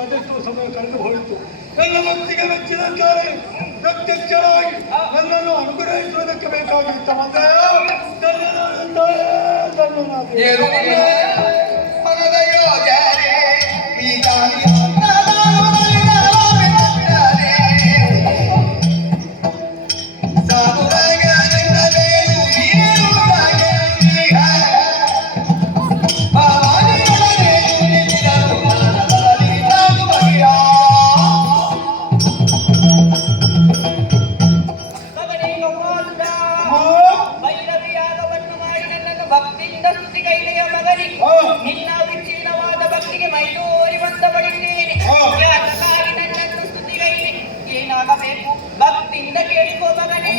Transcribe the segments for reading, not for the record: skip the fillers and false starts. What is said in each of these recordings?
ಅದೆಷ್ಟು ಸಮಯ ಕಳೆದು ಹೋಯಿತು. ನನ್ನ ಭಕ್ತಿಗೆ ಮೆಚ್ಚಿದಂತಾರೆ ಪ್ರತ್ಯಕ್ಷವಾಗಿ ನನ್ನನ್ನು ಅನುಗ್ರಹಿಸುವುದಕ್ಕೆ ಬೇಕಾಗಿತ್ತ ಭಕ್ತಿಯಿಂದ ಕೇಳಿಕೋ ಮಗನೇ.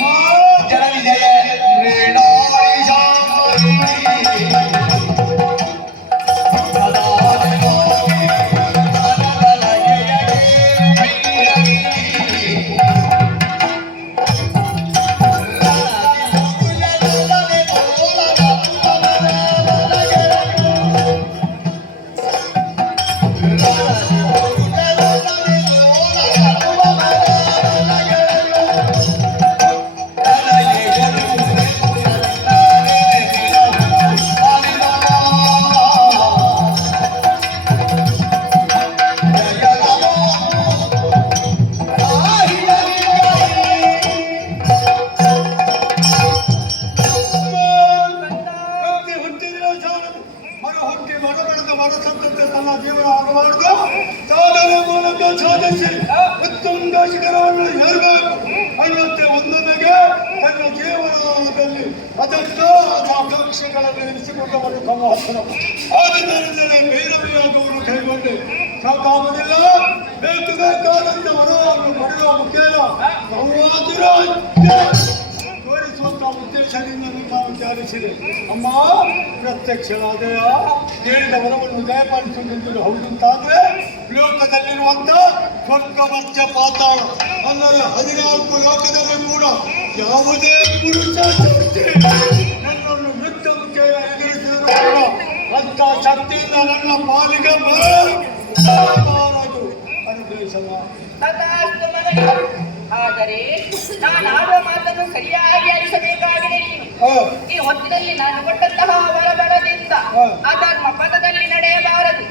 ತನ್ನ ಜೀವನ ಆಗಬಾರದು. ಸಾಧನೆ ಮೂಲಕ ಸಾಧಿಸಿ ಉತ್ತುಂಗ ಶಿಖರವನ್ನು ಏರಬೇಕು ಅನ್ನುತ್ತೆ ಒಂದೊಂದಿಗೆ ತನ್ನ ಜೀವನದಲ್ಲಿ ಅದೆಷ್ಟೋ ಆಕಾಂಕ್ಷೆಗಳನ್ನು ಎನಿಸಿಕೊಂಡವರು ತಮ್ಮ ಹತ್ತಿರ. ಆದ್ದರಿಂದಲೇ ಭೈರವಿಯಾಗುವುದು ಕೈಗೊಂಡು ಸಾಕಾಗುವುದಿಲ್ಲ. ಬೇಕು ಬೇಕಾದಂತ ವರವನ್ನು ಪಡೆಯುವ ಮುಖೇನ ತೋರಿಸುವಂತ ಉದ್ದೇಶದಿಂದ ನಾನು ತ್ಯಾಗಿಸಿದೆ. ಅಮ್ಮ ಪ್ರತ್ಯಕ್ಷವಾದೆಯ ಕೇಳಿದ ವರವನ್ನು ದಯಪಾಲಿಸುವುದೆಂದು ಹೌದಂತಾದ್ರೆ ಲೋಕದಲ್ಲಿರುವಂತ ಸ್ವರ್ಗ ಮಧ್ಯ ಪಾತಾಳ ಅಂದರೆ 14 ಲೋಕದಲ್ಲಿ ಕೂಡ ಯಾವುದೇ ಪುರುಷ ನನ್ನನ್ನು ಯುದ್ಧ ಮುಖೇನ ಎದುರಿಸಿದರೂ ಕೂಡ ಅಂತ ಶಕ್ತಿಯಿಂದ ನನ್ನ ಪಾಲಿಗೆ ಅನುಗ್ರಹಿಸಲ್ಲ. ಆದರೆ ನಾನು ಆಡುವ ಮಾತನ್ನು ಸರಿಯಾಗಿ ಅರಿಸಬೇಕಾಗಿದೆ. ನೀನು ಈ ಹೊತ್ತಿನಲ್ಲಿ ನಾನು ಕೊಟ್ಟಂತಹ ವರಬಲದಿಂದ ಅಧರ್ಮ ಪದದಲ್ಲಿ ನಡೆಯಬಾರದು,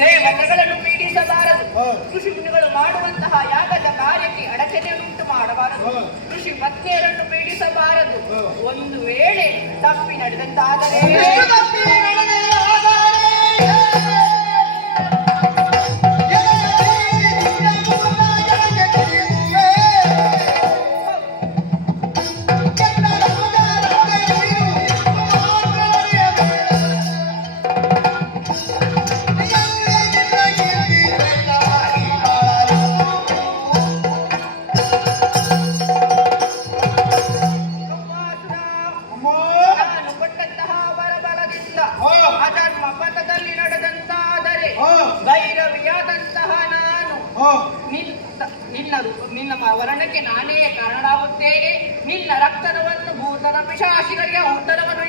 ದೇವತೆಗಳನ್ನು ಪೀಡಿಸಬಾರದು, ಋಷಿ ಮುನಿಗಳು ಮಾಡುವಂತಹ ಯಾಗದ ಕಾರ್ಯಕ್ಕೆ ಅಡಚಣೆಯುಂಟು ಮಾಡಬಾರದು, ಋಷಿ ಪತ್ನಿಯರನ್ನು ಪೀಡಿಸಬಾರದು. ಒಂದು ವೇಳೆ ತಪ್ಪಿ ನಡೆದಂತಾದರೆ ನಿನ್ನ ವರ್ಣಕ್ಕೆ ನಾನೇ ಕಾರಣವಾಗುತ್ತೇನೆ. ನಿನ್ನ ರಕ್ತವನ್ನು ಭೂತದ ಪಿಶಾಚಿಗಳಿಗೆ ಉತ್ತರವನ್ನು